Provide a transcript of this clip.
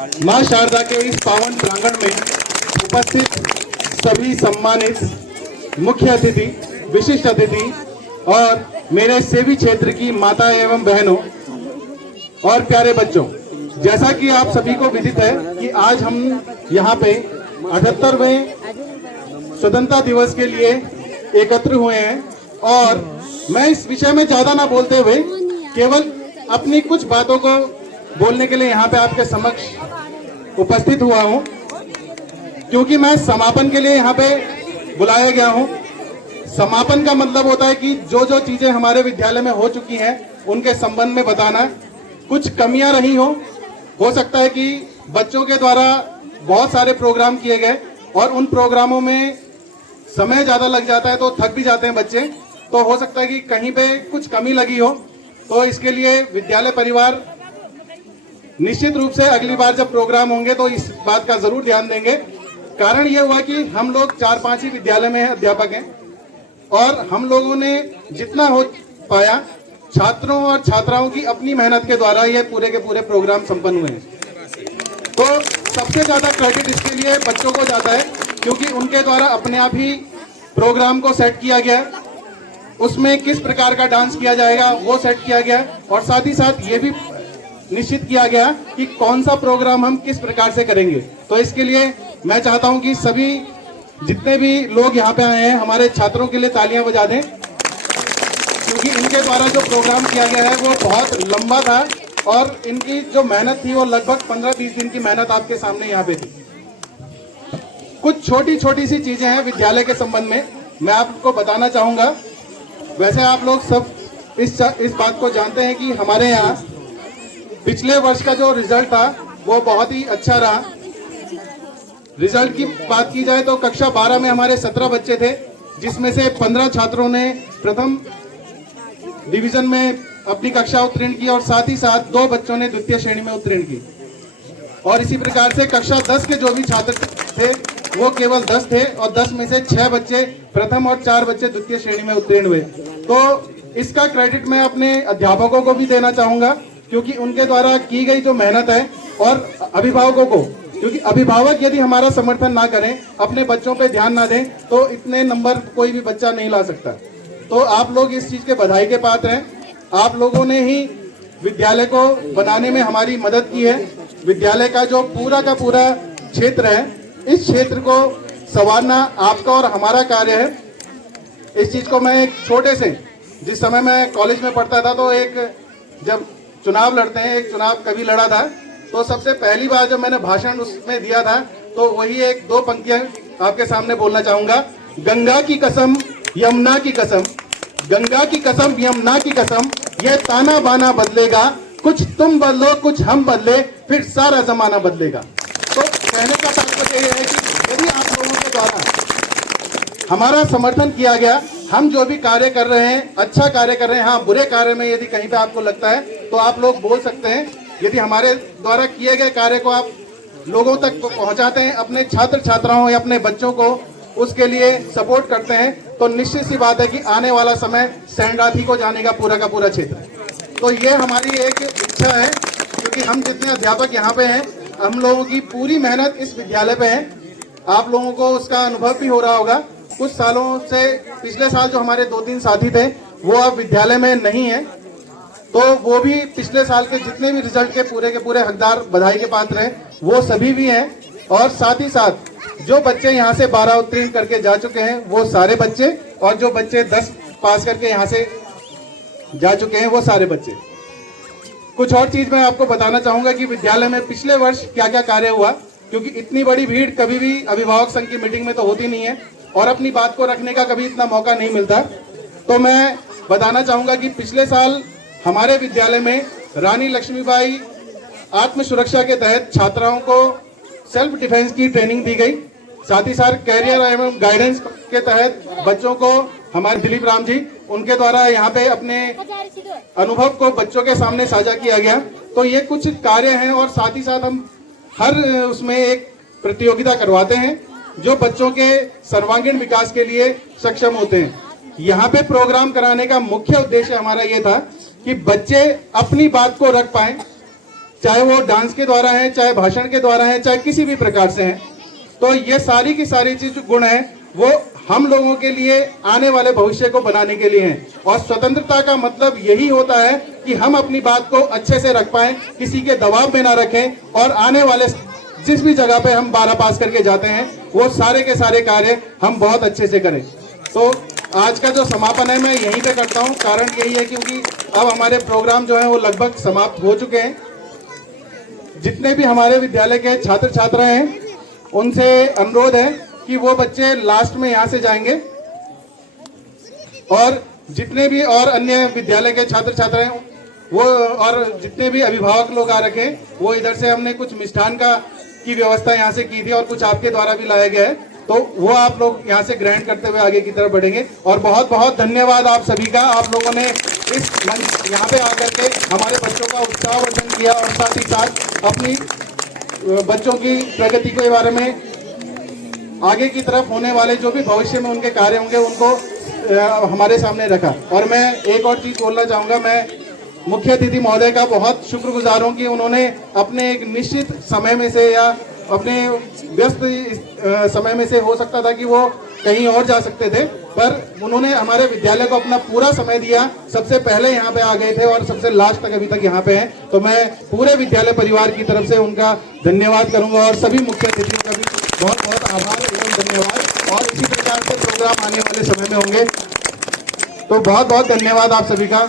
मां शारदा के इस पावन प्रांगण में उपस्थित सभी सम्मानित मुख्य अतिथि, विशिष्ट अतिथि और मेरे सेवी क्षेत्र की माता एवं बहनों और प्यारे बच्चों, जैसा कि आप सभी को विदित है कि आज हम यहाँ पे 78वें स्वतंत्रता दिवस के लिए एकत्र हुए हैं और मैं इस विषय में ज्यादा ना बोलते हुए केवल अपनी कुछ बातों को बोलने के लिए यहाँ पे आपके समक्ष उपस्थित हुआ हूँ, क्योंकि मैं समापन के लिए यहाँ पे बुलाया गया हूँ। समापन का मतलब होता है कि जो जो चीजें हमारे विद्यालय में हो चुकी हैं उनके संबंध में बताना। कुछ कमियां रही हो सकता है कि बच्चों के द्वारा बहुत सारे प्रोग्राम किए गए और उन प्रोग्रामों में समय ज्यादा लग जाता है तो थक भी जाते हैं बच्चे, तो हो सकता है कि कहीं पे कुछ कमी लगी हो। तो इसके लिए विद्यालय परिवार निश्चित रूप से अगली बार जब प्रोग्राम होंगे तो इस बात का जरूर ध्यान देंगे। कारण यह हुआ कि हम लोग 4-5 ही विद्यालय में अध्यापक हैं और हम लोगों ने जितना हो पाया छात्रों और छात्राओं की अपनी मेहनत के द्वारा ये पूरे के पूरे प्रोग्राम संपन्न हुए हैं। तो सबसे ज्यादा क्रेडिट इसके लिए बच्चों को जाता है, क्योंकि उनके द्वारा अपने आप ही प्रोग्राम को सेट किया गया, उसमें किस प्रकार का डांस किया जाएगा वो सेट किया गया और साथ ही साथ ये भी निश्चित किया गया कि कौन सा प्रोग्राम हम किस प्रकार से करेंगे। तो इसके लिए मैं चाहता हूं कि सभी जितने भी लोग यहाँ पे आए हैं हमारे छात्रों के लिए तालियां बजा दें, क्योंकि इनके द्वारा जो प्रोग्राम किया गया है वो बहुत लंबा था और इनकी जो मेहनत थी वो लगभग 15-20 दिन की मेहनत आपके सामने यहाँ पे थी। कुछ छोटी छोटी सी चीजें हैं विद्यालय के संबंध में मैं आपको बताना चाहूंगा। वैसे आप लोग सब इस बात को जानते हैं कि हमारे यहाँ पिछले वर्ष का जो रिजल्ट था वो बहुत ही अच्छा रहा। रिजल्ट की बात की जाए तो कक्षा 12 में हमारे 17 बच्चे थे, जिसमें से 15 छात्रों ने प्रथम डिवीजन में अपनी कक्षा उत्तीर्ण की और साथ ही साथ 2 बच्चों ने द्वितीय श्रेणी में उत्तीर्ण की। और इसी प्रकार से कक्षा 10 के जो भी छात्र थे वो केवल 10 थे और 10 में से 6 बच्चे प्रथम और 4 बच्चे द्वितीय श्रेणी में उत्तीर्ण हुए। तो इसका क्रेडिट मैं अपने अध्यापकों को भी देना चाहूंगा, क्योंकि उनके द्वारा की गई जो मेहनत है, और अभिभावकों को, क्योंकि अभिभावक यदि हमारा समर्थन ना करें, अपने बच्चों पे ध्यान ना दें तो इतने नंबर कोई भी बच्चा नहीं ला सकता। तो आप लोग इस चीज के बधाई के पात्र हैं। आप लोगों ने ही विद्यालय को बनाने में हमारी मदद की है। विद्यालय का जो पूरा का पूरा क्षेत्र है, इस क्षेत्र को संवारना आपका और हमारा कार्य है। इस चीज को मैं एक छोटे से, जिस समय मैं कॉलेज में पढ़ता था तो एक जब चुनाव लड़ते हैं, एक चुनाव कभी लड़ा था, तो सबसे पहली बार जब मैंने भाषण उसमें दिया था तो वही 1-2 पंक्तियां आपके सामने बोलना चाहूंगा। गंगा की कसम यमुना की कसम, गंगा की कसम यमुना की कसम, ये ताना बाना बदलेगा, कुछ तुम बदलो कुछ हम बदले, फिर सारा जमाना बदलेगा। तो कहने का तात्पर्य यह है कि यदि आप लोगों के द्वारा हमारा समर्थन किया गया, हम जो भी कार्य कर रहे हैं अच्छा कार्य कर रहे हैं, हाँ बुरे कार्य में यदि कहीं पे आपको लगता है तो आप लोग बोल सकते हैं। यदि हमारे द्वारा किए गए कार्य को आप लोगों तक पहुंचाते हैं, अपने छात्र छात्राओं या अपने बच्चों को उसके लिए सपोर्ट करते हैं, तो निश्चित सी बात है कि आने वाला समय सैंडाथी को जानेगा पूरा का पूरा क्षेत्र। तो ये हमारी एक इच्छा है, क्योंकि हम जितने अध्यापक यहाँ पे हैं, हम लोगों की पूरी मेहनत इस विद्यालय पे है। आप लोगों को उसका अनुभव भी हो रहा होगा। कुछ सालों से, पिछले साल जो हमारे 2-3 साथी थे वो अब विद्यालय में नहीं है, तो वो भी पिछले साल के जितने भी रिजल्ट के पूरे हकदार, बधाई के पात्र हैं, वो सभी भी हैं। और साथ ही साथ जो बच्चे यहाँ से 12 उत्तीर्ण करके जा चुके हैं वो सारे बच्चे, और जो बच्चे 10 पास करके यहाँ से जा चुके हैं वो सारे बच्चे। कुछ और चीज मैं आपको बताना चाहूंगा कि विद्यालय में पिछले वर्ष क्या क्या कार्य हुआ, क्योंकि इतनी बड़ी भीड़ कभी भी अभिभावक संघ की मीटिंग में तो होती नहीं है और अपनी बात को रखने का कभी इतना मौका नहीं मिलता। तो मैं बताना चाहूंगा कि पिछले साल हमारे विद्यालय में रानी लक्ष्मीबाई आत्म सुरक्षा के तहत छात्राओं को सेल्फ डिफेंस की ट्रेनिंग दी गई। साथ ही साथ कैरियर एवं गाइडेंस के तहत बच्चों को हमारे दिलीप राम जी, उनके द्वारा यहाँ पे अपने अनुभव को बच्चों के सामने साझा किया गया। तो ये कुछ कार्य हैं और साथ ही साथ हम हर उसमें एक प्रतियोगिता करवाते हैं जो बच्चों के सर्वांगीण विकास के लिए सक्षम होते हैं। यहाँ पे प्रोग्राम कराने का मुख्य उद्देश्य हमारा ये था कि बच्चे अपनी बात को रख पाएं, चाहे वो डांस के द्वारा है, चाहे भाषण के द्वारा है, चाहे किसी भी प्रकार से है। तो ये सारी की सारी चीज गुण है वो हम लोगों के लिए आने वाले भविष्य को बनाने के लिए हैं। और स्वतंत्रता का मतलब यही होता है कि हम अपनी बात को अच्छे से रख पाएं, किसी के दबाव में ना रखें और आने वाले जिस भी जगह पे हम 12 पास करके जाते हैं वो सारे के सारे कार्य हम बहुत अच्छे से करें। तो आज का जो समापन है मैं यहीं पे करता हूं। कारण यही है क्योंकि अब हमारे प्रोग्राम जो है वो लगभग समाप्त हो चुके हैं। जितने भी हमारे विद्यालय के छात्र छात्रा हैं उनसे अनुरोध है कि वो बच्चे लास्ट में यहाँ से जाएंगे और जितने भी और अन्य विद्यालय के छात्र छात्रा हैं वो और जितने भी अभिभावक लोग आ रखे हैं वो इधर से हमने कुछ मिष्ठान की व्यवस्था यहाँ से की थी और कुछ आपके द्वारा भी लाया गया है, तो वो आप लोग यहाँ से ग्रहण करते हुए आगे की तरफ बढ़ेंगे। और बहुत बहुत धन्यवाद आप सभी का, आप लोगों ने इस मंच यहाँ पे आकर के हमारे बच्चों का उत्साहवर्धन किया और साथ ही साथ अपनी बच्चों की प्रगति के बारे में, आगे की तरफ होने वाले जो भी भविष्य में उनके कार्य होंगे उनको हमारे सामने रखा। और मैं एक और चीज बोलना चाहूंगा, मैं मुख्य अतिथि महोदय का बहुत शुक्रगुजार हूं कि उन्होंने अपने एक निश्चित समय में से या अपने व्यस्त समय में से, हो सकता था कि वो कहीं और जा सकते थे, पर उन्होंने हमारे विद्यालय को अपना पूरा समय दिया। सबसे पहले यहाँ पे आ गए थे और सबसे लास्ट तक अभी तक यहाँ पे हैं। तो मैं पूरे विद्यालय परिवार की तरफ से उनका धन्यवाद करूंगा और सभी मुख्य अतिथियों का भी बहुत बहुत आभार एवं धन्यवाद। और इसी प्रकार से प्रोग्राम आने वाले समय में होंगे। तो बहुत बहुत धन्यवाद आप सभी का।